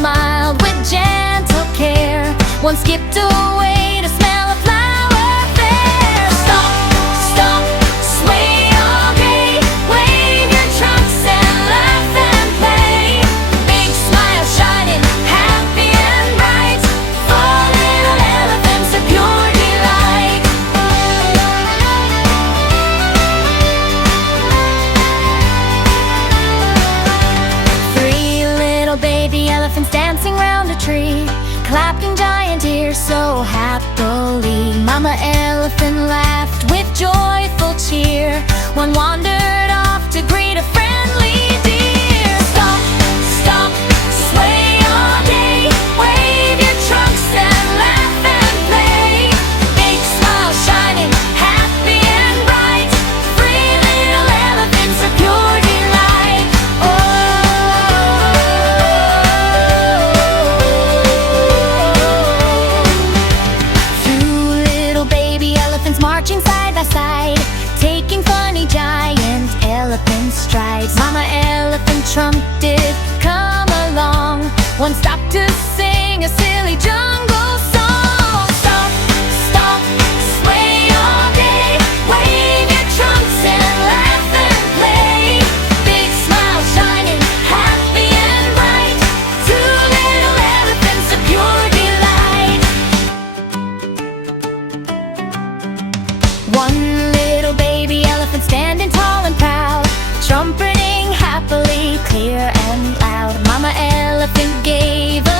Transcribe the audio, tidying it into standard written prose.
smiled with gentle care. One skipped away to smell a flower fair. Stomp, stomp, sway all day, wave your trunks and laugh and play. Big smile shining, happy and bright, 4 little elephants of pure delight. 3 little baby elephants dancing round a tree, clapping giant ears so happily. Mama elephant laughed with joyful cheer. One wandered off to greet a friendly deer. Stomp, stomp, sway all day, wave your trunks and laugh and play. Big smile shining, happy and bright, 3 little elephants of pure delight. Marching side by side, taking funny giant elephant strides. Mama elephant trumpet, come along. One stopped to sing a silly jungle song. Stomp, stomp, sway all day, wave your trunks and laugh and play. Big smile shining, happy and bright, 2 little elephants of pure delight. One little baby elephant standing tall and proud, trumpeting happily, clear and loud. Mama elephant gave a